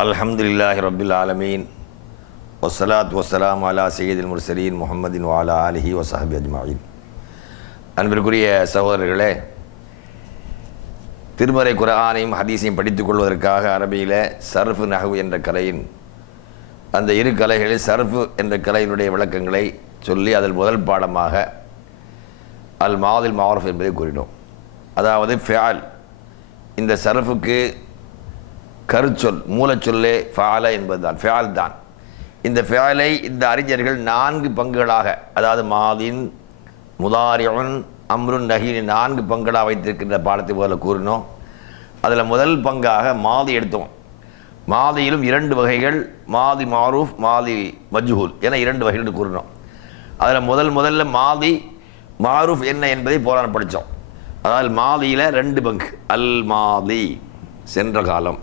அல்ஹம்துலில்லாஹி ரப்பில் ஆலமீன் வஸ்ஸலாத்து வஸ்ஸலாமு அலா சய்யிதில் முர்சலீன் முஹம்மதின் வ அலா ஆலிஹி வ ஸஹ்பிஹி அஜ்மஈன். அன்பிற்குரிய சகோதரர்களே, திருமறை குர்ஆனையும் ஹதீஸையும் படித்துக் கொள்வதற்காக அரபியில் சர்ஃப் நஹ்வு என்ற கலையின் அந்த இரு கலைகளில் சர்ஃப் என்ற கலையினுடைய விளக்கங்களை சொல்லி அதில் முதல் பாடமாக அல் மாதில் மாரூஃப் என்பதை கூறினோம். அதாவது ஃபிஆல், இந்த சர்ஃபுக்கு கருச்சொல் மூலச்சொல்லே ஃபால என்பதுதான், ஃபிஆல் தான். இந்த ஃபிஆலை இந்த அறிஞர்கள் 4 பங்குகளாக, அதாவது மாதின், முதாரிஉன், அம்ருன், நஹீன் 4 பங்குகளாக வைத்திருக்கின்ற பாடத்தை முதல்ல கூறினோம். அதில் முதல் பங்காக மாதி எடுத்தோம். மாதியிலும் 2 வகைகள், மாதி மாரூஃப், மாதி மஜ்ஹூல் என 2 வகைகள் கூறினோம். அதில் முதல்ல மாதி மாரூஃப் என்ன என்பதை போராட படித்தோம். அதாவது மாதியில் 2 பங்கு, அல் மாதி சென்ற காலம்.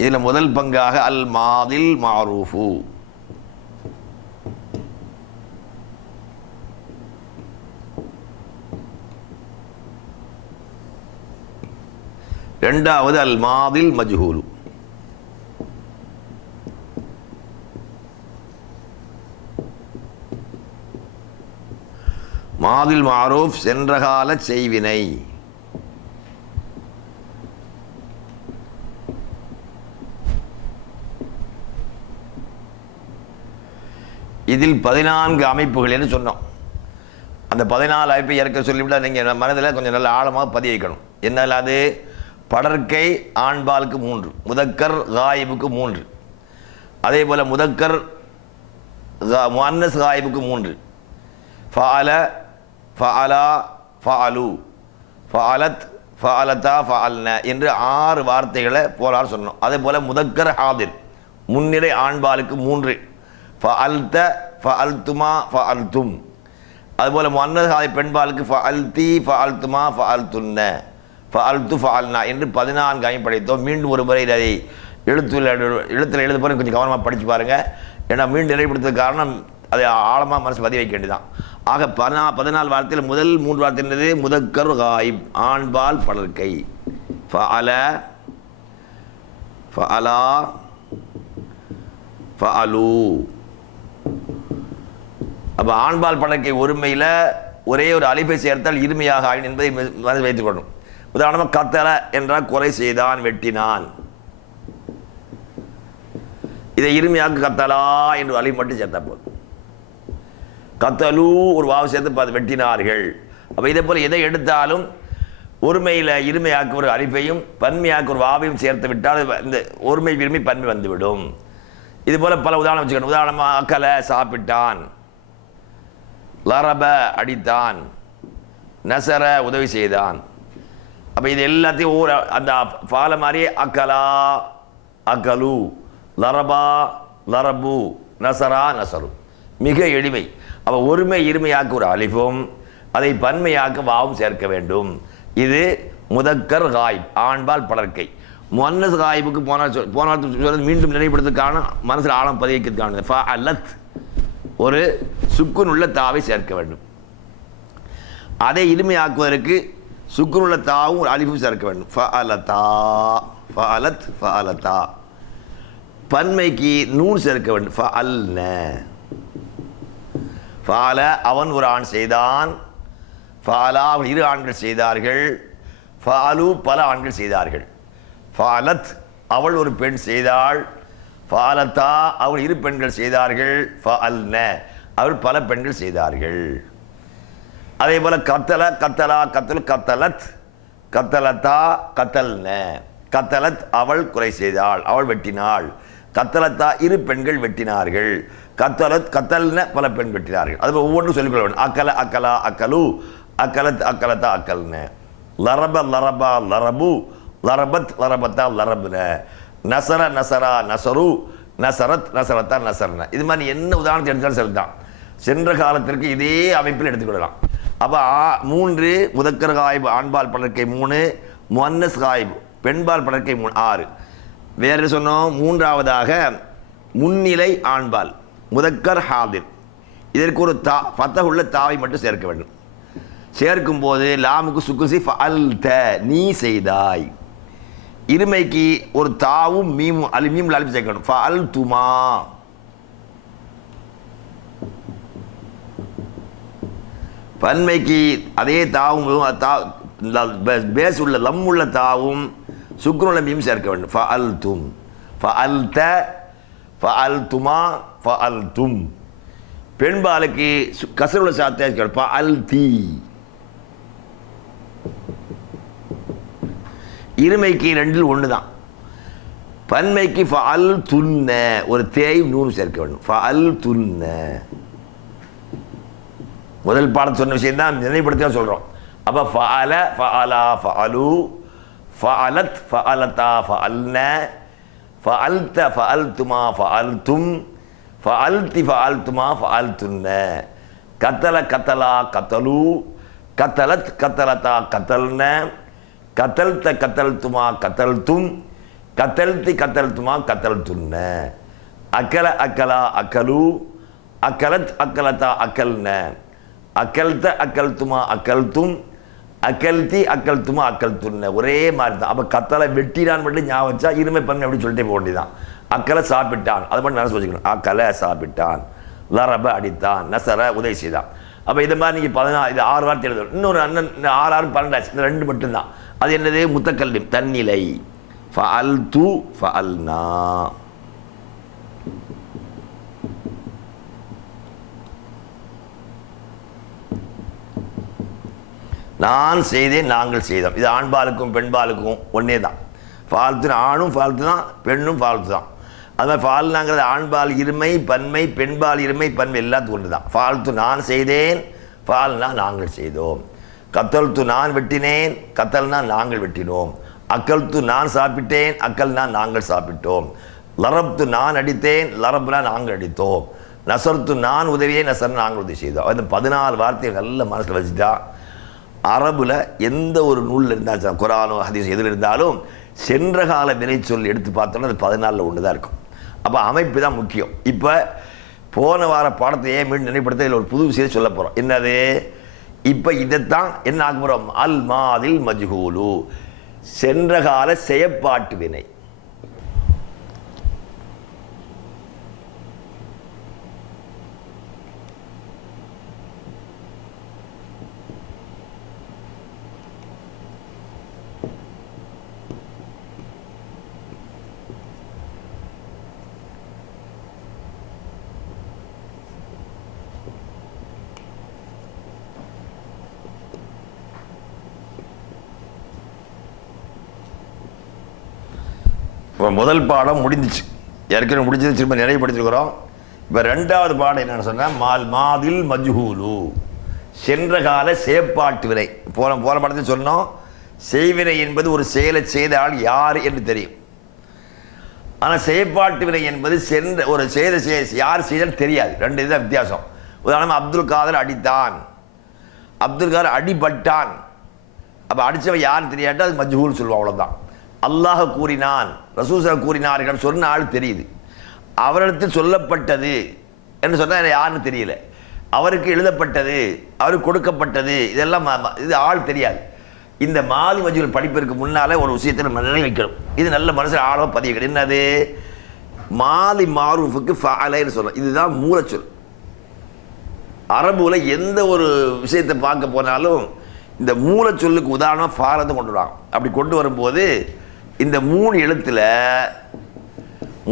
இதில் முதல் பங்காக அல் மாதில் மாரூஃபு, இரண்டாவது அல் மாதில் மஜ்ஹூலு. மாதில் மாரூஃப் சென்றகால செய்வினை. இதில் 14 அமைப்புகள் என்று சொன்னோம். அந்த 14 அமைப்பை ஏற்க சொல்லிவிட்டால் நீங்கள் மனதில் கொஞ்சம் நல்ல ஆழமாக பதிய வைக்கணும். என்னால் அது படற்கை ஆண்பாலுக்கு 3, முதக்கர் காயிபுக்கு 3, அதே போல் முதக்கர் முஅன்னஸ் காயிபுக்கு 3, ஃபஅல, ஃபஅலா, ஃபஅலு, ஃபஅலத், ஃபஅலதா, ஃபஅல்ன என்று 6 வார்த்தைகளை போலார் சொன்னோம். அதே போல் முதக்கர் ஹாதிர் முன்னிலை ஆண்பாலுக்கு 3, ஃபஅல்த, ஃபஅல்துமா, ஃபஅல்தும். அதுபோல் முஅன்னஸ் காயிப் பெண்பாலுக்கு ஃபஅல்தி, ஃபஅல்துமா, ஃபஅல்துன்ன, ஃபஅல்து, ஃபஅல்னா என்று 14 அமைப்பு படித்தோம். மீண்டும் ஒரு முறை அதை எழுத்தில் எழுத போகிற கொஞ்சம் கவனமாக படித்து பாருங்கள். ஏன்னா மீண்டும் நிலைப்படுத்துறது காரணம் அதை ஆழமாக மனசு பதிய வைக்க வேண்டியதான். ஆக 14 வார்த்தையில் முதல் 3 வார்த்தை என்னது? முதக்கர் காயிப் ஆண்பால் படற்கை. ஃபஅல, ஃபஅலா, ஃபஅலு. அப்போ ஆண்பால் படற்கை ஒருமையில் ஒரே ஒரு அலிஃபை சேர்த்தால் இருமையாக ஆயின் என்பதை மனதில் வைத்துக் கொள்ளணும். உதாரணமாக கத்தல என்றால் கொலை செய்தான், வெட்டினான். இதை இருமையாக கத்தலா என்று அலிஃப் மட்டும் சேர்த்தா போதும். கத்தலு ஒரு வாவு சேர்த்து வெட்டினார்கள். அப்போ இதே போல் எதை எடுத்தாலும் ஒருமையில் இருமையாக்கு ஒரு அலிஃபையும் பன்மையாக்கு ஒரு வாவையும் சேர்த்து விட்டால் இந்த ஒருமை விரும்பி பன்மை வந்துவிடும். இது போல் பல உதாரணம் வச்சுக்கணும். உதாரணமாக அக்கல சாப்பிட்டான், லரப அடித்தான், நசர உதவி செய்தான். அப்போ இது எல்லாத்தையும் ஒவ்வொரு அந்த ஃபால மாதிரியே அக்கலா, அக்கலு, லரபா, லரபு, நசரா, நசரு, மிக எளிமை. அப்போ ஒருமை இருமையாக்க ஒரு அலிஃபும் அதை பன்மையாக்க வாவும் சேர்க்க வேண்டும். இது முதக்கர் காயிப் ஆண்பால் படற்கை. முஅன்னஸ் காயிபுக்கு போன மீண்டும் நினைவுபடுத்துக்கான மனசில் ஆழம் பதிவிக்கிறதுக்கான ஃபஅலத் ஒரு சுக்குன் உள்ள தாவை சேர்க்க வேண்டும். அதை இனிமையாக்குவதற்கு சுக்குன் உள்ள தாவும் ஒரு அலிஃபும் சேர்க்க வேண்டும். ஃபஅலதா, ஃபஅலத், ஃபஅலதா. பன்மைக்கு நூன் சேர்க்க வேண்டும். ஃபஅல்ன. ஃபஅல அவன் ஒரு ஆண் செய்தான், ஃபஅலா அவன் 2 ஆண்கள் செய்தார்கள், ஃபஅலு பல ஆண்கள் செய்தார்கள், ஃபஅலத் அவள் ஒரு பெண் செய்தாள், ஃபஅலதா அவள் 2 பெண்கள் செய்தார்கள், ஃபஅல்ன அவள் பல பெண்கள் செய்தார்கள். அதே போல கத்தல, கத்தலா, கத்தல், கத்தலத், கத்தலத்தா, கத்தல்ன. கத்தலத் அவள் கொலை செய்தாள், அவள் வெட்டினாள். கத்தலத்தா 2 பெண்கள் வெட்டினார்கள். கத்தலத், கத்தல்ன பல பெண் வெட்டினார்கள். அது ஒவ்வொன்றும் சொல்லிக்கொள்ள வேண்டும். அக்கல, அக்கலா, அக்கலு, அக்கலத், அக்கலத்தா, அக்கல்ன. லரப, லரபா, லரபு, லரபத், லரபத்தா, லரபுன. நசர, நசரா, நசரு, நசரத், நசரத்தா, நசர்ன. இது மாதிரி என்ன உதாரணத்தை எடுத்தாலும் சரிதான். சென்ற காலத்திற்கு இதே அமைப்பில் எடுத்துக்கொள்ளலாம். அப்போ 3 முதக்கர் காயிப் ஆண்பால் படற்கை 3, முஅன்னஸ் காயிப் பெண்பால் படற்கை 3, 6. வேறு சொன்னோம். 3ஆவதாக முன்னிலை ஆண்பால் முதக்கர் ஹாதிர். இதற்கு ஒரு ஃபத்தஹ் உள்ள தாவை மட்டும் சேர்க்க வேண்டும். சேர்க்கும் போது லாமுக்கு சுக்குசி ஃபஅல்த நீ செய்தாய். இருமைக்கு ஒரு தாவும் மீமும் மீம்ல அலிஃப் சேர்க்கணும். ஃபஅல்துமா. பன்மைக்கு அதே தாவும் பேஸ் உள்ள லம் உள்ள தாவும் சுக்ருள்ள மீம் சேர்க்க வேண்டும். ஃபஅல்தும், ஃபஅல்த, ஃபஅல்துமா, ஃபஅல்தும். பெண்பாலுக்கு கசருள்ள சாத்தியா சேர்க்க ஃபஅல்தி. இருமைக்கு ரெண்டில் ஒன்று தான். பன்மைக்கு ஃபஅல் துன்ன ஒரு தேயும் நூறு சேர்க்க வேண்டும். ஃபஅல் துன்ன. முதல் பாடம் சொன்ன விஷயம் தான் நினைவுபடுத்த சொல்றோம். அப்ப ஃபஅல, ஃபஅலா, ஃபஅலு, ஃபஅலத், ஃபஅலதா, ஃபஅல்ன, ஃபஅல்த, ஃபஅல்துமா, ஃபஅல்தும், ஃபஅல்தி, ஃபஅல்துமா, ஃபஅல்துன்ன. கத்தல, கத்தலா, கத்தலு, கத்தலத், கத்தலதா, கத்தல்ன, கத்தல்த, கத்தல்துமா, கத்தல்தும், கத்தல்தி, கத்தல்துமா, கத்தல்துன்ன. அக்கல, அக்கலா, அக்கலு, அக்கலத், அக்கலதா, அக்கல்ன, அக்கல்த, அக்கல்துமா, அக்கல்தும், அக்கல்தி, அக்கல்துமா, அக்கல்துன்ன. ஒரே மாதிரி தான். அப்போ கத்தலை வெட்டினான் மட்டும் ஞாபகம் வச்சா இருமை பண்ணு அப்படின்னு சொல்லிட்டே போக வேண்டியதான். அக்கலை சாப்பிட்டான், அதை மட்டும் நல்லா வச்சுக்கணும். அக்கலை சாப்பிட்டான், லரப அடித்தான், நசர உதவி செய்தான். அப்போ இது மாதிரி நீங்கள் 14 இது 6 வார்த்தை எழுதணும். இன்னொரு அண்ணன் 6 6 12 இந்த 2 மட்டும்தான். அது என்னது? முத்தக்கல்லிம் தன்னிலை. ஃபஅல்து, ஃபஅல்னா. நான் செய்தேன், நாங்கள் செய்தோம். இது ஆண்பாலுக்கும் பெண்பாலுக்கும் ஒன்னே தான். ஃபால்த்து ஆணும் ஃபால்த்து தான், பெண்ணும் ஃபால்த்து தான். அது மாதிரி ஃபால்னாங்கிறது ஆண்பால் இருமை, பன்மை, பெண்பால் இருமை, பன்மை எல்லாத்துக்கும் ஒன்று தான். ஃபால்த்து நான் செய்தேன், ஃபால்னா நாங்கள் செய்தோம். கத்தல்த்து நான் வெட்டினேன், கத்தல்னா நாங்கள் வெட்டினோம். அக்கல்த்து நான் சாப்பிட்டேன், அக்கல்னா நாங்கள் சாப்பிட்டோம். லரப்து நான் அடித்தேன், லரப்னா நாங்கள் அடித்தோம். நசர்த்து நான் உதவியே, நசர் நாங்கள் உதவி செய்தோம். அந்த 14 வார்த்தையை நல்ல மனசில் வச்சுட்டா அரபுல எந்த ஒரு நூலில் இருந்தாலும், குரானோ ஹதீஸ் எதில் இருந்தாலும் சென்ற கால வினை சொல் எடுத்து பார்த்தோம்னா அது 14ல் ஒன்று தான் இருக்கும். அப்போ அமைப்பு தான் முக்கியம். இப்போ போன வார பாடத்தையே மீண்டும் நினைப்படுத்த இதில் ஒரு புது விஷயம் சொல்ல போகிறோம். என்னது? இப்போ இதைத்தான் என்ன ஆக போகிறோம்? அல் மாதில் மஜ்ஹூலு, சென்ற கால செயற்பாட்டு வினை. இப்போ முதல் பாடம் முடிஞ்சிச்சு, ஏற்கனவே முடிஞ்சது, திரும்ப நிறைவுபடுத்திருக்கிறோம். இப்போ 2வது பாடம் என்னென்னு சொன்னால் மாதில் மஜ்ஹூலு, சென்ற கால செயற்பாட்டு வினை. போன பாடத்தில் சொன்னோம், செய்வினை என்பது ஒரு செயலை செய்த ஆள் யார் என்று தெரியும். ஆனால் செயற்பாட்டு வினை என்பது சென்ற ஒரு யார் செய்தால் தெரியாது. 2 இதுதான் வித்தியாசம். உதாரணமாக அப்துல் காதர் அடித்தான், அப்துல் காதர் அடிபட்டான். அப்போ அடித்தவன் யாருன்னு தெரியாட்டா அது மஜ்ஹூல் சொல்லுவோம், அவ்வளோதான். அல்லாஹ் கூறினான், ரசூல் கூறினார்கள் சொன்ன ஆள் தெரியுது. அவரிடத்தில் சொல்லப்பட்டது என்று சொன்னால் யாருன்னு தெரியல. அவருக்கு எழுதப்பட்டது, அவருக்கு கொடுக்கப்பட்டது, இதெல்லாம் இது ஆள் தெரியாது. இந்த மாலி மஜ்ஹூல் படிப்பதற்கு முன்னால் ஒரு விஷயத்தை நம்ம நினைவைக்கணும். இது நல்ல மனசில் ஆழமாக பதிவுகள். என்னது? மாலி மாரூஃபுக்கு ஃபஅலைன்னு சொல்லணும். இதுதான் மூலச்சொல். அரபுல எந்த ஒரு விஷயத்தை பார்க்க போனாலும் இந்த மூலச்சொல்லுக்கு உதாரணம் ஃபாரத்தை கொண்டு வராங்க. அப்படி கொண்டு வரும்போது இந்த 3 எழுத்துல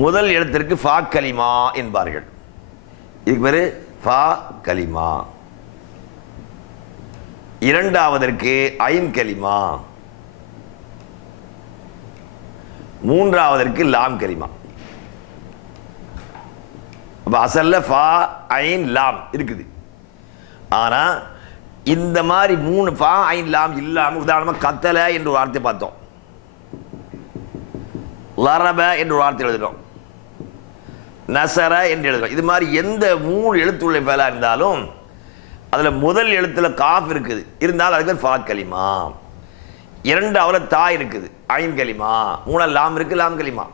முதல் எழுத்திற்கு ஃபா கலிமா என்பார்கள். இதுக்கு பேரு ஃபா கலிமா. 2வதற்கு ஐன் கலிமா. 3வதற்கு லாம் கலிமா. அப்ப அசல்ல ஃபா ஐன் லாம் இருக்குது. ஆனா இந்த மாதிரி 3 ஃபா ஐன் லாம் இல்லாம உதாரணமா கத்தல என்ற ஒரு வார்த்தை பார்த்தோம், லரப என்ற ஒரு வார்த்தை எழுதுறோம், நசர என்று எழுதுறோம். இது மாதிரி எந்த 3 எழுத்துள்ள பேலா இருந்தாலும் அதுல முதல் எழுத்துல காஃப் இருக்குது, இருந்தாலும் அதுக்கு ஃபா கலிமா. 2வது தா இருக்குது, ஐன் கலிமா. 3 லாம் இருக்கு, லாம் கலிமா.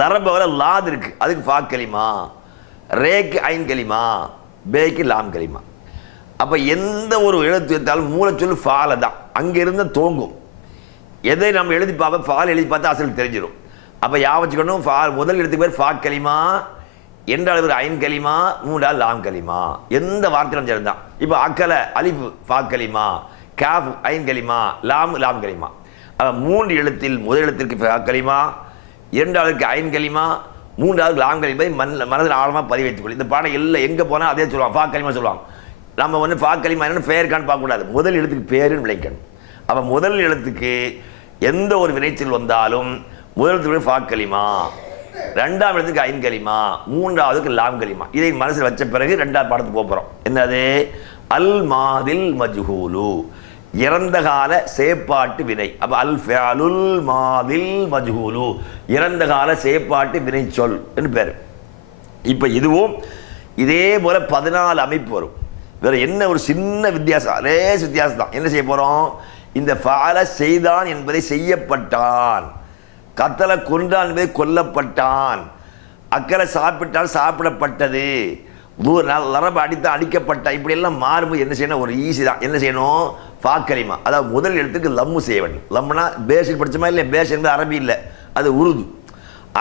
லரபவல லாத் இருக்கு, அதுக்கு ஃபா கலிமா. ரேக்கு ஐன் கலிமா, பேக்கு லாம் கலிமா. அப்ப எந்த ஒரு எழுத்து எடுத்தாலும் மூலச்சொல் ஃபால தான், அங்கிருந்து தோங்கும். எதை நம்ம எழுதி பார்ப்போம், ஃபால் எழுதி பார்த்தா அசல் தெரிஞ்சிடும். அப்போ யா வச்சுக்கணும், முதல் எழுத்துக்கு பேர் ஃபா கலிமா, என்றால் ஒரு ஐன் கலிமா, மூன்றால் லாம் கலிமா. எந்த வார்த்தையிலும் சரிதான். இப்போ அக்கல அலிஃப் ஃபா கலிமா, காஃப் ஐன் கலிமா, லாம் லாம் கலிமா. அப்போ 3 எழுத்தில் முதல் எழுத்திற்கு ஃபா கலிமா, இரண்டாவதுக்கு ஐன் கலிமா, மூன்றாவது லாம் கலிமா. மனதில் ஆழமாக பதிவு வைத்துக்கொள்ளு. இந்த பாடம் எல்லாம் எங்கே போனால் அதே சொல்லுவாங்க, ஃபா கலிமா சொல்லுவாங்க. நம்ம வந்து ஃபா கலிமா என்னன்னு பேருக்கான்னு பார்க்கக்கூடாது, முதல் எழுத்துக்கு பேருன்னு விளைக்கணும். அப்போ முதல் எழுத்துக்கு எந்த ஒரு வினைச்சொல் வந்தாலும் முதல் எழுத்துக்கு ஃபா கலிமா, ரெண்டாம் இடத்துக்கு ஐன் கலிமா, மூன்றாவதுக்கு லாம் கலிமா. இதை மனசில் வச்ச பிறகு ரெண்டாவது பாடத்துக்கு போகிறோம். என்னது? அல் மாதில் மஜ்ஹூலு, இறந்த கால செயற்பாட்டு வினை. அப்போ அல் ஃபிஅலுல் மாதில் மஜ்ஹூலு, இறந்த கால செயற்பாட்டு வினை சொல் என்று பேர். இப்போ இதுவும் இதே போல 14 அமைப்பு வரும். வேற என்ன ஒரு சின்ன வித்தியாசம், லேஸ் வித்தியாசம் தான். என்ன செய்ய போகிறோம்? இந்த ஃபால செய்தான் என்பதை செய்யப்பட்டான், கத்தலை கொன்றான் என்பதை கொல்லப்பட்டான், அக்கறை சாப்பிட்டால் சாப்பிடப்பட்டது, லரப அடித்தான் அடிக்கப்பட்டான், இப்படி எல்லாம் மாறும்போது என்ன செய்யணும்? ஒரு ஈஸி தான். என்ன செய்யணும்? ஃபா கலிமா, அதாவது முதல் எழுத்துக்கு லம்மு செய்ய வேண்டும். லம்முனா பேஷில் படிச்சமா இல்லை, பேஷ் என்பது அரபி இல்லை, அது உருது.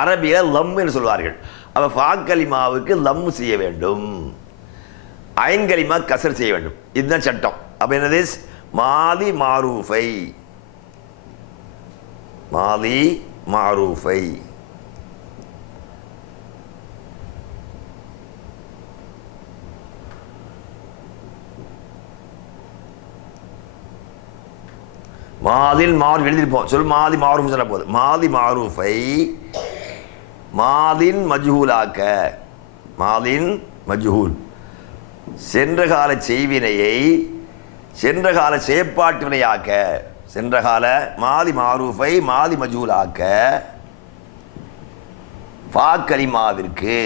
அரபியில் லம்மு என்று சொல்வார்கள். அப்போ ஃபா கலிமாவுக்கு லம்மு செய்ய வேண்டும், ஐன் கலிமா கசர் செய்ய வேண்டும். இதுதான் சட்டம். அப்போ என்னது? மாதி மாரூஃபை, மாதி மாரூஃபை, மாதில் மாறு எழுதிருப்போம். சொல் மாதி மாரூஃப் சொல்ல போகுது. மாதி மாரூஃபை மாதின் மஜ்ஹூலாக்க, மாதின் மஜ்ஹூல், சென்ற கால செய்வினையை சென்ற கால செயற்பாட்டு வினையாக்க, சென்ற கால மாதி மாரூஃபை மாதி மஜ்ஹூலாக்க ஃபா கலிமாவிற்கு,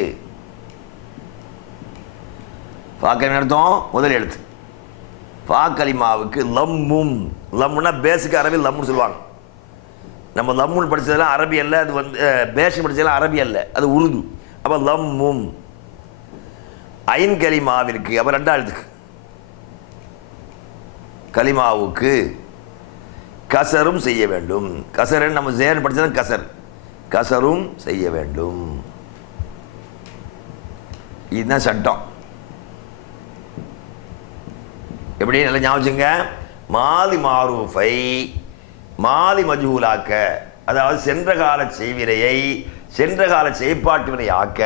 ஃபா கலிமா அர்த்தம் முதல் எழுத்து, ஃபா கலிமாவுக்கு லம்மும், லம்முன்னா பேசிக் அரபி லம்முன்னு சொல்லுவாங்க. நம்ம லம்முன்னு படித்ததெல்லாம் அரபி அல்ல, அது வந்து பேசிக் படித்ததெல்லாம் அரபி அல்ல, அது உருது. அப்போ லம்மும் ஐன் கலிமாவிற்கு, அப்போ ரெண்டாம் எழுத்துக்கு கலிமாவுக்கு கசரும் செய்ய வேண்டும். கசரன் நம்ம ஜேர் படித்தது கசர், கசரும் செய்ய வேண்டும். இதுதான் சட்டம். எப்படி நல்லா ஞாபகங்க? மாதி மாரூஃபை மாதி மஜ்ஹூலாக்க, அதாவது சென்ற கால செய்வினையை சென்ற கால செயற்பாட்டு வினை ஆக்க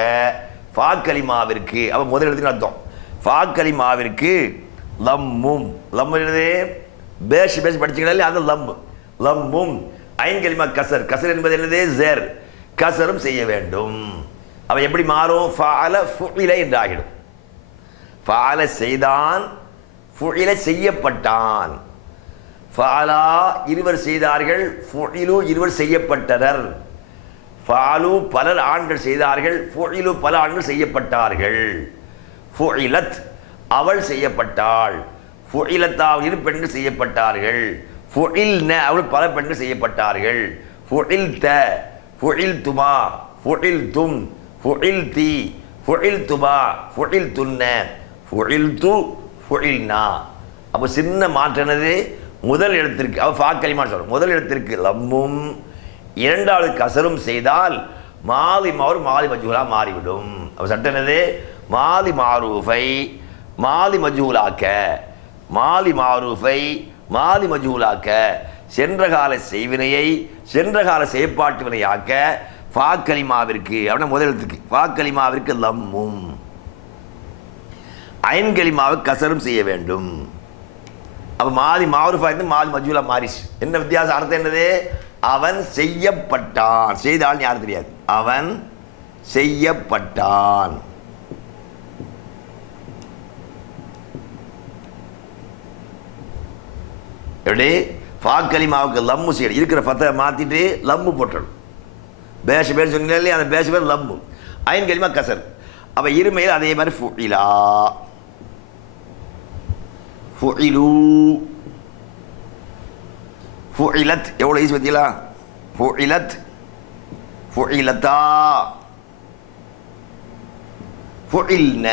ஃபா கலிமாவிற்கு, அப்போ முதல் எழுத்துக்கு அர்த்தம். ஃபா கலிமாவிற்கு லம்மும், லம்மு என்னது? பேஷ் பேஷ் படிச்சுங்களா, அது லம்மு. லம்மும் ஐன் கலிமா கசர், கசர் என்பது என்னது? ஜேர், கசரும் செய்ய வேண்டும். அவன் எப்படி மாறும்? ஃபஅல ஃபுஇல என்று ஆகிடும். ஃபஅல செய்தான், ஃபுஇல செய்யப்பட்டான். ஃபஅலா இருவர் செய்தார்கள், ஃபுஇலு இருவர் செய்யப்பட்டனர். ஃபஅலு பலர் ஆண்கள் செய்தார்கள், ஃபுஇலு பல ஆண்கள் செய்யப்பட்டார்கள். ஃபுஇலத் அவள் செய்யப்பட்டாள், ஃபுஇலத்தா இரு பெண்கள் செய்யப்பட்டார்கள். ஃபுஇல்ன அவள் பல பெண்கள் செய்யப்பட்டார்கள். ஃபுஇல்த ஃபுஇல்துமா ஃபுஇல்தும் ஃபுஇல்தி ஃபுஇல்துமா ஃபுஇல்துன்ன ஃபுஇல்து ஃபுஇல்னா. அப்போ சின்ன மாற்றினது முதல் எழுத்திற்கு, அவள் ஃபா கலிமா சொல்கிறோம், முதல் எழுத்திற்கு லம்மும் இரண்டாவது கசரும் செய்தால் மாதி மாறு மாதி மஜ்ஹூலா மாறிவிடும். அப்போ சட்டம் என்னது? மாதி மாரூஃபை மாதி மஜ்ஹூலாக்க, மாதி மாரூஃபை மாதி மஜ்ஹூலாக்க, சென்ற கால செய்வினையை சென்ற கால செயற்பாட்டு வினையாக்க ஃபா கலிமாவிற்கு, அப்படின்னா முதல் எழுத்துக்கு ஃபா கலிமாவிற்கு லம்மும் ஐன் கலிமாவுக்கு கசரும் செய்ய வேண்டும். அப்போ மாதி மாரூஃபா இருந்து மாதி மஜ்ஹூலா மாறிச்சு. என்ன வித்தியாசம்? அர்த்தம் என்னது? அவன் செய்யப்பட்டான், செய்தால் யாரும் தெரியாது, அவன் செய்யப்பட்டான். எப்படி? ஃபா கலிமாவுக்கு லம்மு செய்யணும், இருக்கிற ஃபத்தை மாற்றிட்டு லம்மு போட்டணும். பேஷ் பேர் சொன்னீங்க இல்லையா, அந்த பேஷ் பேர் லம்மு, ஐன் கலிமா கசர். அப்போ இருமையில் அதே மாதிரி ஃபுஇலா ஃபுஇலு ஃபுஇலத், எவ்வளோ ஈஸி பார்த்தீங்களா? ஃபுஇலத் ஃபுஇலத்தா ஃபுஇல்ன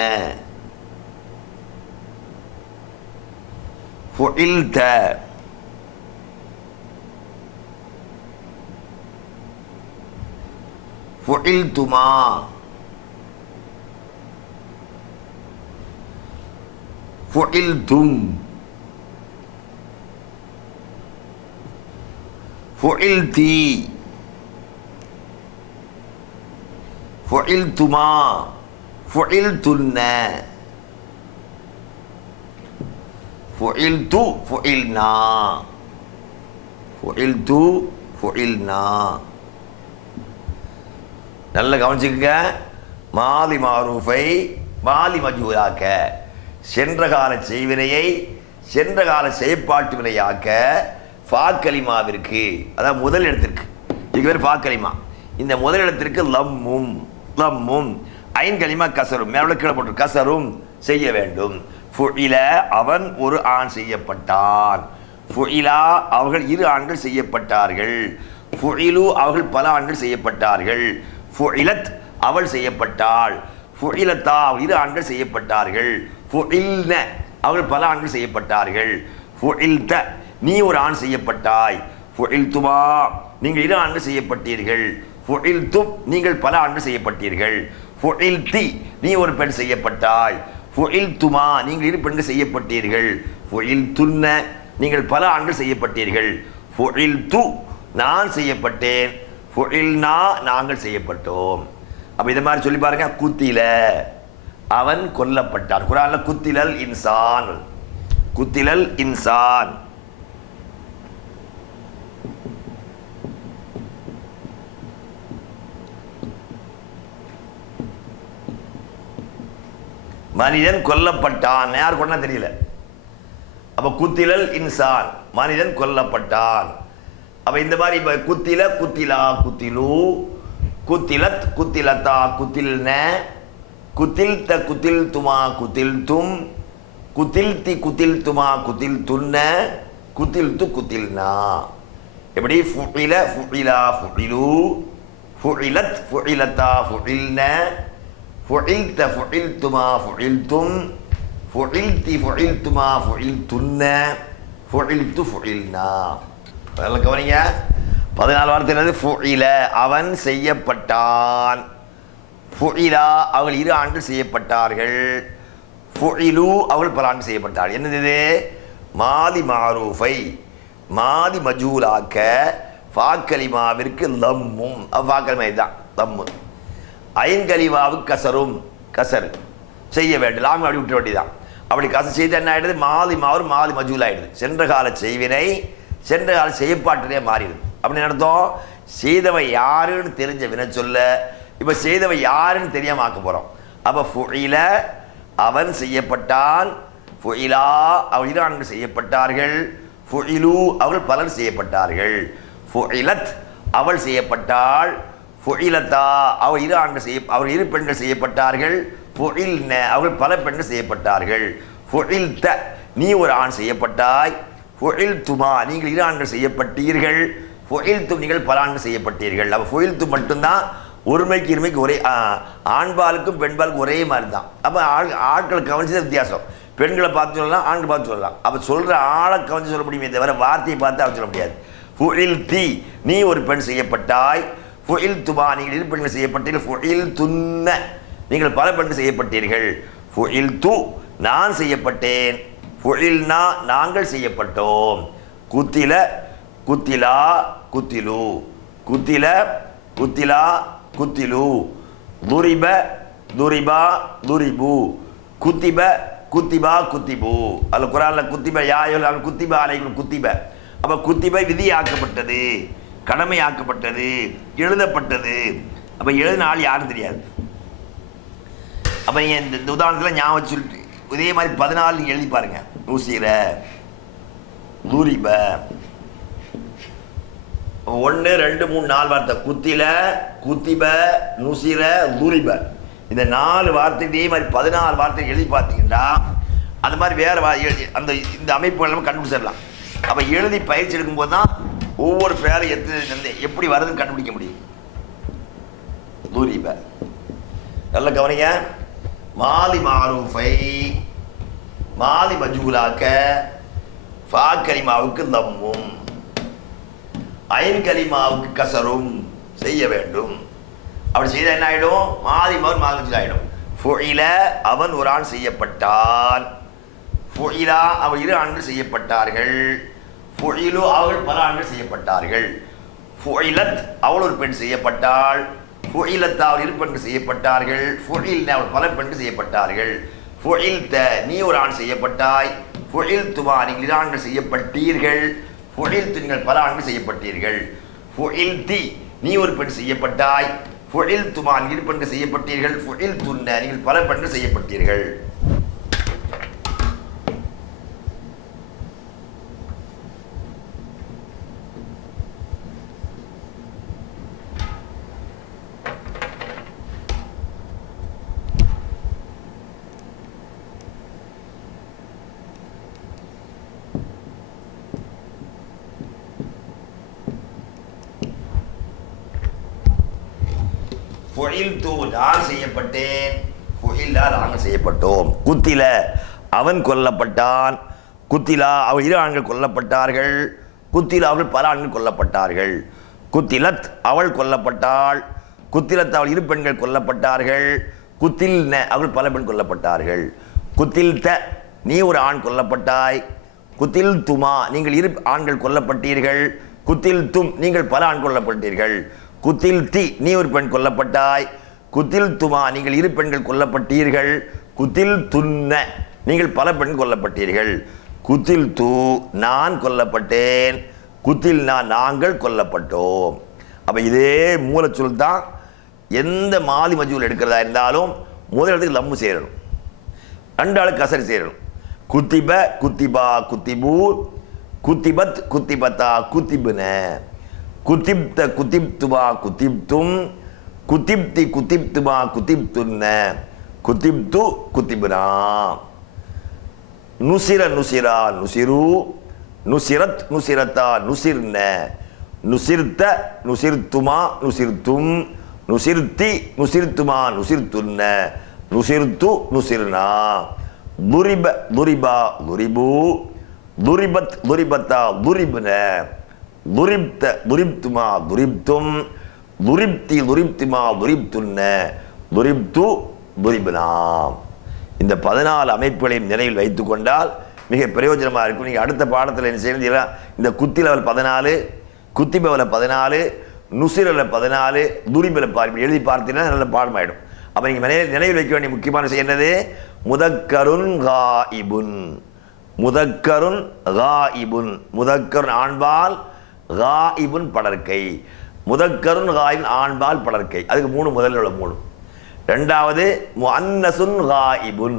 ஃபுஇல்த. ஃபுஇல்துமா ஃபுஇல்தும் ஃபுஇல்தி ஃபுஇல்துமா ஃபுஇல்துன்ன ஃபுஇல்து ஃபுஇல்னா ஃபுஇல்து ஃபுஇல்னா. நல்ல கவனிச்சுக்க. மாலி மாரூஃபை மாலி மஜூராக்க, சென்ற கால செய்வினையை சென்ற கால செயற்பாட்டு வினையாக்க ஃபாக்கலிமாவிற்கு, அதாவது முதல் இடத்திற்கு, இதுக்கு பேர் ஃபாக்கலிமா. இந்த முதல் இடத்திற்கு லம்மும் லம்மும் ஐன் கலிமா கசரும், மேல கீழே போட்டு கசரும் செய்ய வேண்டும். ஃபுஇல அவன் ஒரு ஆண் செய்யப்பட்டான். ஃபுஇலா அவர்கள் இரு ஆண்கள் செய்யப்பட்டார்கள். ஃபுஇலு அவர்கள் பல ஆண்கள் செய்யப்பட்டார்கள். ஃபுஇலத் அவள் செய்யப்பட்டாள். ஃபுஇலத்தா இரு ஆண்கள் செய்யப்பட்டார்கள். ஃபுஇல்ன அவர்கள் பல ஆண்கள் செய்யப்பட்டார்கள். ஃபுஇல்த நீ ஒரு ஆண் செய்யப்பட்டாய். ஃபுஇல்துமா நீங்கள் இரு ஆண்கள் செய்யப்பட்டீர்கள். ஃபுஇல்தும் நீங்கள் பல ஆண்கள் செய்யப்பட்டீர்கள். ஃபுஇல்தி நீ ஒரு பெண் செய்யப்பட்டாய். ஃபுஇல்துமா நீங்கள் இரு பெண்கள் செய்யப்பட்டீர்கள். ஃபுஇல்துன்ன நீங்கள் பல ஆண்கள் செய்யப்பட்டீர்கள். ஃபுஇல்து நான் செய்யப்பட்டேன். ஃபுஇல்னா நாங்கள் செய்யப்பட்டோம். அப்ப இதை மாதிரி சொல்லி பாருங்க. குத்தில அவன் கொல்லப்பட்டான். குர்ஆன்ல குத்திலல் இன்சான், குத்திலல் இன்சான். மனிதன் கொல்லப்பட்டான். யார் கொண்டா தெரியல. அப்ப குத்திலல் இன்சான் மனிதன் கொல்லப்பட்டான். அப்ப இந்த மாதிரி இப்ப குத்தில குத்திலா குத்திலு, குத்திலத் குத்திலத்தா குத்தில்ன, குத்தில்த குத்தில்துமா குத்தில்தும், குத்தில்தி குத்தில்துமா குத்தில்துன்ன, குத்தில்து குத்தில்னா. எப்படி ஃபுஇல ஃபுஇலா ஃபுஇலு, ஃபுஇலத் ஃபுஇலத்தா ஃபுஇல்ன, ஃபுஇல்த ஃபுஇல்துமா ஃபுஇல்தும், ஃபுஇல்தி ஃபுஇல்துமா ஃபுஇல்துன்ன, ஃபுஇல்து ஃபுஇல்னா. நல்ல கவனிங்க. 14 வார்த்தை என்னது? ஃபுஇல அவன் செய்யப்பட்டான். ஃபுஇலா அவர்கள் இரு ஆண்கள் செய்யப்பட்டார்கள். ஃபுஇலு அவர்கள் பல ஆண்கள் செய்யப்பட்டார்கள். என்னது இது? மாதி மாரூஃபை மாதி மஜூலாக்க ஃபாக்கலிமாவிற்கு லம்மும், ஃபாக்கலிமா இதுதான் லம்மு. ஐன் கலிமாவுக்கு கசரும், கசர் செய்ய வேண்டும். லாம் அப்படி விட்டுற வேண்டியதான். அப்படி கசர் செய்து என்ன ஆயிடுது? மாதி மாறு மாதி மஜூல் ஆயிடுது. சென்ற கால செய்வினை சென்ற கால செய்யப்பாட்டிலே மாறிடுது. அப்படின்னு அர்த்தம், செய்தவை யாருன்னு தெரிஞ்ச வினை சொல்ல இப்ப செய்தவை யாருன்னு தெரியாம ஆக்க போறோம். அப்ப ஃபுஇல அவன் செய்யப்பட்டான். ஃபுஇலா அவள் இரு ஆண்கள் செய்யப்பட்டார்கள். ஃபுஇலு அவள் பலர் செய்யப்பட்டார்கள். ஃபுஇலத் அவள் செய்யப்பட்டாள். ஃபுஇலத்தா அவள் இரு ஆண்கள் அவள் இரு பெண்கள் செய்யப்பட்டார்கள். ஃபுஇல்ன அவர்கள் பல பெண்கள் செய்யப்பட்டார்கள். ஃபுஇல்த நீ ஒரு ஆண் செய்யப்பட்டாய். ஃபுஇல்துமா நீங்கள் இரு ஆண்கள் செய்யப்பட்டீர்கள். ஃபுஇல்தும் நீங்கள் பல ஆண்கள் செய்யப்பட்டீர்கள். அப்போ ஃபுஇல்து மட்டும்தான் ஒருமைக்கு இருமைக்கு ஒரே, ஆண்பாலுக்கும் பெண்பாலுக்கும் ஒரே மாதிரி தான். அப்போ ஆட்களை கவனிச்சது வித்தியாசம். பெண்களை பார்த்து சொல்லலாம், ஆண்கள் பார்த்து சொல்லலாம். அப்போ சொல்கிற ஆளை கவனிச்சு சொல்ல முடியுமே தவிர வார்த்தையை பார்த்து அவர் சொல்ல முடியாது. ஃபுஇல்தி நீ ஒரு பெண் செய்யப்பட்டாய். ஃபுஇல்துமா நீங்கள் இரு பெண்கள் செய்யப்பட்டீர்கள். ஃபுஇல்துன்ன நீங்கள் பல பெண்கள் செய்யப்பட்டீர்கள். ஃபுஇல்து நான் செய்யப்பட்டேன். ஃபுஇல்னா நாங்கள் செய்யப்பட்டோம். குத்தில குத்திலா குத்திலு, குத்தில குத்திலா குத்திலு, துரிப துரிபா துரிபு, குத்திப குத்திபா குத்திபு. அல்ல குர்ஆன்ல குத்திப யாயுல் குத்திப அலைக்கும் குத்திப. அப்ப குத்திப விதியாக்கப்பட்டது, கடமையாக்கப்பட்டது, எழுதப்பட்டது. அப்ப எழுதின ஆள் யாரும் தெரியாது. அப்ப நீங்க இந்த உதாரணத்துல ஞாபகம் சொல்லிட்டு இதே மாதிரி 14 நீங்க எழுதி பாருங்க. நுசிர துரிப 1 2 3 4 வார்த்தை. குத்தில குத்திப நுசிர துரிப. இந்த 4 வார்த்தை இதே மாதிரி 14 வார்த்தை எழுதி பார்த்தீங்கன்னா அந்த மாதிரி வேற அந்த இந்த அமைப்பு எல்லாமே கண்டுபிடிச்சிடலாம். அப்ப எழுதி பயிற்சி எடுக்கும் போது தான் ஒவ்வொரு பேரை எப்படி வருதுன்னு கண்டுபிடிக்க முடியும். துரிப நல்ல கவனிங்க. மாலி மாரூஃபை மாலி மஜூலாக்க ஃபா கலிமாவுக்கு லம்மும் ஐன் கலிமாவுக்கு கசரும் செய்ய வேண்டும். அப்படி செய்தால் என்ன ஆகிடும்? மாதி மறு மாதத்தில் ஆகிடும். ஃபுஇல அவன் ஒரு ஆண் செய்யப்பட்டான். ஃபுஇலா அவள் இரு ஆண்கள் செய்யப்பட்டார்கள். ஃபுஇலு அவர்கள் பல ஆண்கள் செய்யப்பட்டார்கள். ஃபுஇலத் அவள் ஒரு பெண் செய்யப்பட்டாள். ஃபுஇலத் அவள் இரு பெண்கள் செய்யப்பட்டார்கள். ஃபுஇல்ன அவள் பல பெண்கள் செய்யப்பட்டார்கள். ஃபுஇல்த நீ ஒரு ஆண் செய்யப்பட்டாய். ஃபுஇல்துமா நீங்கள் இரு ஆண்கள் செய்யப்பட்டீர்கள். ஃபுஇல்து நீங்கள் பல ஆண்கள் செய்யப்பட்டீர்கள். ஃபுஇல்தி நீ ஒரு பெண் செய்யப்பட்டாய். ஃபுஇல்துமா நீங்கள் இரு பெண்கள் செய்யப்பட்டீர்கள். ஃபுஇல்துன்ன நீங்கள் பல பெண்கள் செய்யப்பட்டீர்கள். ஃபுஇல்து நான் செய்யப்பட்டேன். ஃபுஇல்லா நாங்கள் செய்யப்பட்டோம். குத்தில அவன் கொல்லப்பட்டான். குத்திலா அவள் இரு ஆண்கள் கொல்லப்பட்டார்கள். குத்திலா அவள் பல ஆண்கள் கொல்லப்பட்டார்கள். குத்திலத் அவள் கொல்லப்பட்டாள். குத்திலத் அவள் இரு பெண்கள் கொல்லப்பட்டார்கள். குத்தில்ன அவள் பல பெண் கொல்லப்பட்டார்கள். குத்தில்த நீ ஒரு ஆண் கொல்லப்பட்டாய். குத்தில் துமா நீங்கள் இரு ஆண்கள் கொல்லப்பட்டீர்கள். குத்தில் தும் நீங்கள் பல ஆண் கொல்லப்பட்டீர்கள். குத்தில் தி நீ ஒரு பெண் கொல்லப்பட்டாய். குத்தில் துமா நீங்கள் இரு பெண்கள் கொல்லப்பட்டீர்கள். குத்தில் துன்ன நீங்கள் பல பெண் கொல்லப்பட்டீர்கள். குத்தில் து நான் கொல்லப்பட்டேன். குத்தில் நாங்கள் கொல்லப்பட்டோம். அப்போ இதே மூலச்சொல் தான் எந்த மாதி மஜூல் எடுக்கிறதா இருந்தாலும் முதலிடத்துக்கு லம்மு சேரணும், ரெண்டு ஆளுக்கு கசரி சேரணும். குத்திப குத்திபா குத்திபு, குத்திபத் குத்திபத்தா குத்திபுன, குத்திப்த குத்திப்துமா குத்திப்தும், குத்திப்தி குத்திப்துமா குத்திப்துன்ன, குத்திப்து குத்திபுனா. நுசிர நுசிரா நுசிரு, நுசிரத் நுசிரத்தா நுசிர்ன, நுசிர்த்த நுசிர்த்துமா நுசிர்த்தும், நுசிர்த்தி நுசிர்த்துமா நுசிர்த்துன்ன, நுசிர்த்து நுசிர்னா. துரிப துரிபா துரிபு, துரிபத் துரிபத்தா துரிபுன, துரிப்த துரிப்துமா துரிப்தும், துரிப்தி துரிப்திமா துரிப்துன்ன, துரிப்து துரிபுனா. இந்த 14 அமைப்புகளையும் நினைவில் வைத்துக் கொண்டால் மிக பிரயோஜனமாக இருக்கும். நீங்கள் அடுத்த பாடத்தில் என்ன செய்யணும், இந்த குத்தி லெவல் 14, குத்திபவில் 14, நுசிரில் 14, துரிபில் பார்ப்பி எழுதி பார்த்தீங்கன்னா நல்ல பாடமாயிடும். அப்போ நீங்கள் நினைவில் வைக்க வேண்டிய முக்கியமான விஷயம் என்னது? முதக்கருன் காயிபுன், முதக்கருன் காயிபுன், முதக்கருன் ஆண்பால், காயிபுன் படற்கை. முதக்கருன் காயிபுன் ஆண்பால் படற்கை, அதுக்கு 3 முதல்ல உள்ள 3. ரெண்டாவது முஅன்னசுன் காயிபுன்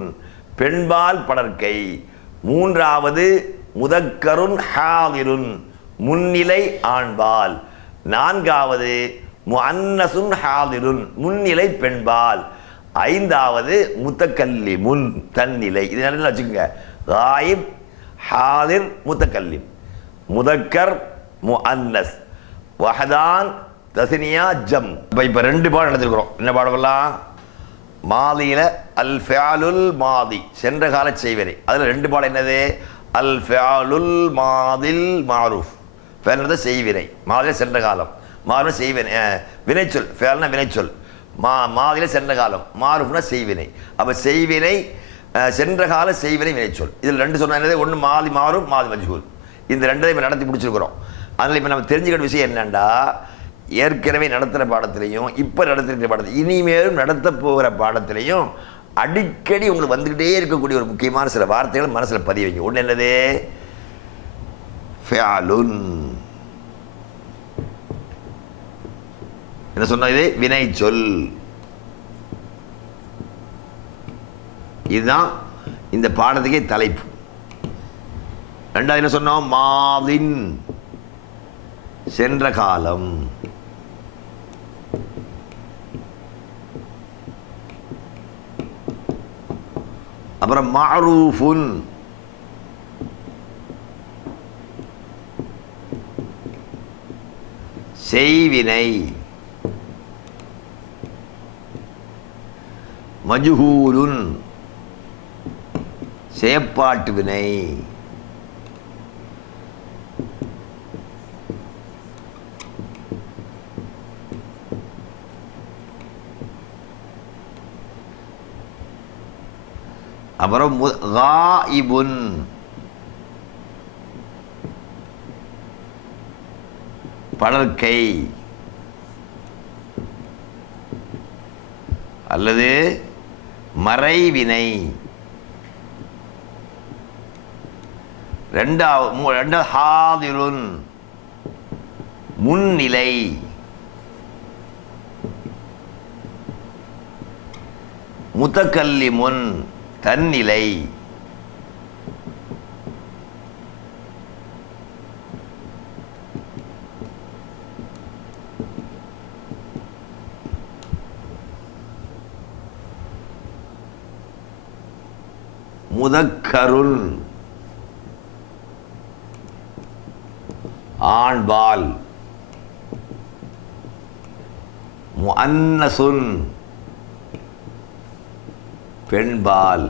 பெண்பால் படற்கை. மூன்றாவது முதக்கருன் ஹாதிருன் முன்னிலை ஆண்பால். நான்காவது முஅன்னசுன் ஹாதிருன் முன்னிலை பெண்பால். ஐந்தாவது முத்தக்கல்லிமுன் தன்னிலை. இது நல்லா வச்சுக்கோங்க. காயிப், ஹாதிர், முத்தக்கல்லிம், முதக்கர், முஅன்னஸ், வஹதான், தஸ்னியா, ஜம். இப்போ 2 பாடம் எடுத்துக்கிறோம். என்ன பாடமெல்லாம்? மாதியில் அல் ஃபியாலுல் மாதி சென்ற கால செய்வனை. அதில் 2 பாடம் என்னது? அல் ஃபியாலுல் மாதில் மாரூஃப், ஃபேல்ன்றது செய்வினை, மாதியில் சென்ற காலம், மாரூஃப் செய்வினை, வினைச்சொல். ஃபேல்னா வினைச்சொல், மாதியில் சென்ற காலம், மாரூஃப்னா செய்வினை. அப்போ செய்வினை சென்ற கால செய்வினை வினைச்சொல். இதில் 2 சொன்னால் என்னது? ஒன்று மாதி மாரூஃப், மாதி மஜ்ஹூல். இந்த 2 இப்போ நடத்தி முடிச்சிருக்கிறோம். அதனால் இப்போ நம்ம தெரிஞ்சுக்கிற விஷயம் என்னென்னா, ஏற்கனவே நடத்துகிற பாடத்திலையும் இப்போ நடத்துகிற பாடத்தில் இனிமேலும் நடத்த போகிற பாடத்திலையும் அடிக்கடி உங்களுக்கு வந்துக்கிட்டே இருக்கக்கூடிய ஒரு முக்கியமான சில வார்த்தைகள் மனசில் பதிய வைங்க. ஒன்று என்னது? ஃபியாலுன். என்ன சொன்ன? இது வினை சொல். இதுதான் இந்த பாடத்துக்கே தலைப்பு. ரெண்டாவது என்ன சொன்னோம்? மாதின் சென்ற காலம். அப்புறம் மஅரூஃபுன் செய்வினை. மஜ்ஹூலுன் செயற்பாட்டு வினை. அப்புறம் காயிபுன் படர்க்கை அல்லது மறைவினை. ரெண்டாவது ஹாதிருன் முன்னிலை. முத்தக்கல்லிமுன் தன்னிலை. முதக்கருன் ஆண்பால். முஅன்னசுன் பெண்பால்.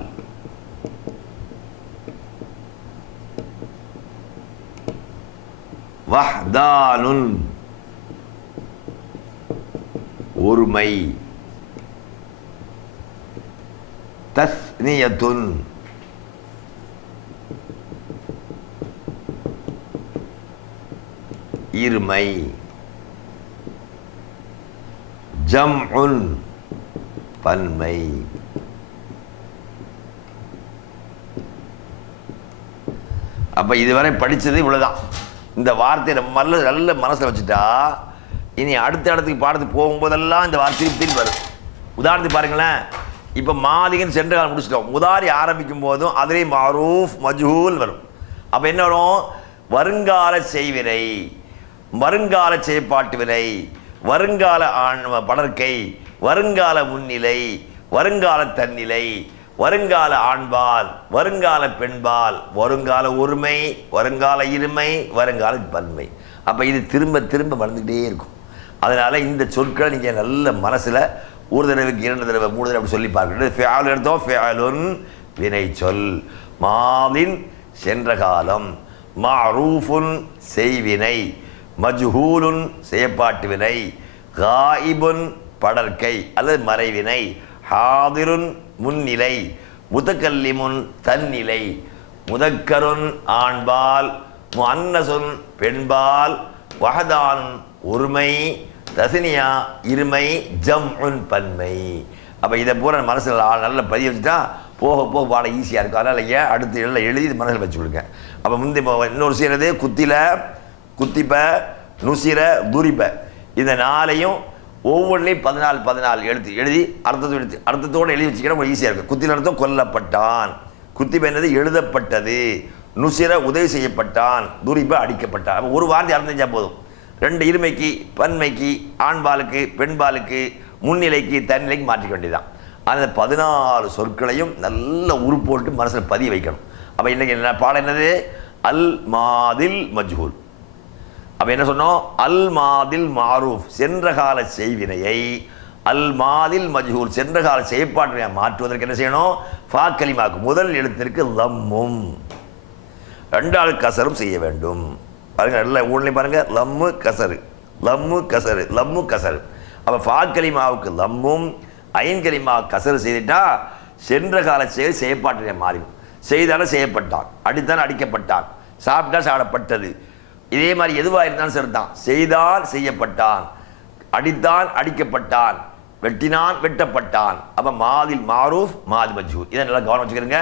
வஹ்தானுன் ஒருமை. தஸ்னியத்துன் இருமை. ஜம்உன் பன்மை. அப்ப இதுவரை படிச்சது இவ்வளவுதான். இந்த வார்த்தையை நம்ம நல்ல மனசுல வச்சுட்டா இனி அடுத்த இடத்துக்கு பாடத்துக்கு போகும்போதெல்லாம் இந்த வார்த்தை திருப்பி வரும். உதாரணத்துக்கு பாருங்களேன், இப்ப மாதிகன் சென்ற காலம் முடிச்சிட்டோம். முதாரி ஆரம்பிக்கும் போதும் அதிலே மாரூஃப் மஜ்ஹூல் வரும். அப்ப என்ன வரும்? வருங்கால செய்வினை, வருங்கால செயற்பாட்டு வினை, வருங்கால படர்க்கை, வருங்கால முன்னிலை, வருங்கால தன்னிலை, வருங்கால ஆண்பால், வருங்கால பெண்பால், வருங்கால ஒருமை, வருங்கால இருமை, வருங்கால பன்மை. அப்ப இது திரும்ப திரும்ப வந்துகிட்டே இருக்கும். அதனால இந்த சொற்களை நீங்க நல்ல மனசுல ஒரு தடவைக்கு 2 தடவை 3 தடவை சொல்லி பார்க்கணும். ஃபிஅல் எடுத்தோம், ஃபிஅலுன் வினை சொல், மாதின் சென்ற காலம், மஅரூஃபுன் செய்வினை, மஜ்ஹூலுன் செயற்பாட்டு வினை, காயிபுன் படர்க்கை அல்லது மறைவினை, ஹாதிருன் முன்னிலை, முதக்கல்லிமுன் தன்னிலை, முதக்கருன் ஆண்பால், முஅன்னசுன் பெண்பால், வஹதானுன் ஒருமை, தஸ்னியா இருமை, ஜம்உன் பன்மை. அப்ப இதை பூரா மனசுல நல்ல பதிய வச்சுட்டா போக போக பாட ஈஸியா இருக்கும். அதனால ஏன் அடுத்து எல்லாம் எழுதி மனசில் வச்சு விடுங்க. அப்ப முந்தி இன்னொரு செய்யறது குத்தில, குத்திப்ப, நுசிர, துரிப்ப, இந்த 4ஐயும் ஒவ்வொன்றிலையும் 14 எழுதி அர்த்தத்தோடு எழுதி வச்சுக்கிற ஈஸியா இருக்கும். குத்தில அர்த்தம் கொல்லப்பட்டான், குத்திப்ப என்னது எழுதப்பட்டது, நுசிர உதவி செய்யப்பட்டான், துரிப்ப அடிக்கப்பட்டான். ஒரு வார்த்தை அர்த்தம் செஞ்சா போதும். 2 இருமைக்கு, பன்மைக்கு, ஆண்பாலுக்கு, பெண்பாலுக்கு, முன்னிலைக்கு, தன்னிலைக்கு மாற்றிக்க வேண்டியதுதான். அந்த 14 சொற்களையும் நல்ல உருப்போட்டு மனசுல பதிய வைக்கணும். அப்ப இன்னைக்கு என்ன பாடம்? என்னது? அல் மாதில் மஜ்ஹூல். அப்ப என்ன சொன்னோம்? அல் மாதில் மாரூஃப் சென்ற கால செய்வினையை அல் மாதில் மஜ்ஹூல் சென்ற கால செயற்பாட்டை மாற்றுவதற்கு என்ன செய்யணும்? ஃபா கலிமாக்கு முதல் எழுத்திற்கு லம்மும் 2 கசரும் செய்ய வேண்டும். பாருங்க, நல்ல ஊழலையும் பாருங்க, லம்மு கசரு, லம்மு கசரு, லம்மு கசரு. அப்ப ஃபா கலிமாவுக்கு லம்மும் ஐன் கலிமா கசரு செய்துட்டா சென்ற கால செயல் செயற்பாட்டினை மாறிடும். செய்தாலும் செய்யப்பட்டான், அடித்தான் அடிக்கப்பட்டான், சாப்பிட்டா சாப்பிடப்பட்டது. இதே மாதிரி எதுவாக இருந்தாலும் சரிதான். செய்தான் செய்யப்பட்டான், அடித்தான் அடிக்கப்பட்டான், வெட்டினான் வெட்டப்பட்டான். அப்ப மாதில் மாரூஃப் மாதி மஜ்ஹூல். இதை நல்லா கவனம் வச்சுக்கிறீங்க.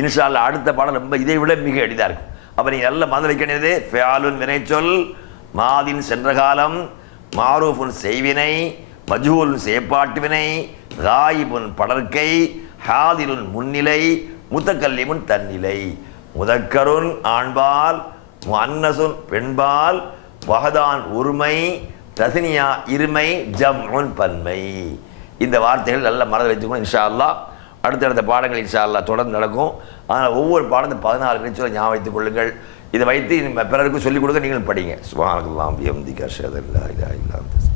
இன்ஷா அல்லாஹ் அடுத்த பாடம் ரொம்ப இதை விட மிக எளிதாக இருக்கும். அப்ப நீங்க நல்ல மனதில் வைக்க வேண்டியது ஃபிஅலுன் வினைச்சொல், மாதின் சென்ற காலம், மாரூஃபுன் செய்வினை, மஜ்ஹூலுன் செயற்பாட்டு வினை, காயிபுன் படர்க்கை, ஹாதிருன் முன்னிலை, முதக்கல்லிமுன் தன்னிலை, முதக்கருன் ஆண்பால், முஅன்னசுன் பெண்பால், வஹதான் ஒருமை, தஸ்னியா இருமை, ஜம்உன் பன்மை. இந்த வார்த்தைகள் நல்ல மனதில் வைத்துக்கணும். இன்ஷா அல்லாஹ் அடுத்தடுத்த பாடங்கள் இன்ஷா அல்லாஹ் தொடர்ந்து நடக்கும். ஆனால் ஒவ்வொரு பாடத்தை 14 நிமிஷம் ஞாபகம் வைத்துக் கொள்ளுங்கள். இதை வைத்து பிறருக்கும் சொல்லிக் கொடுக்க நீங்களும் படிங்க. சுப்ஹானல்லாஹி வ பிஹம்திஹி அஷ்ஹது அல்லா இலாஹா இல்லா அன்த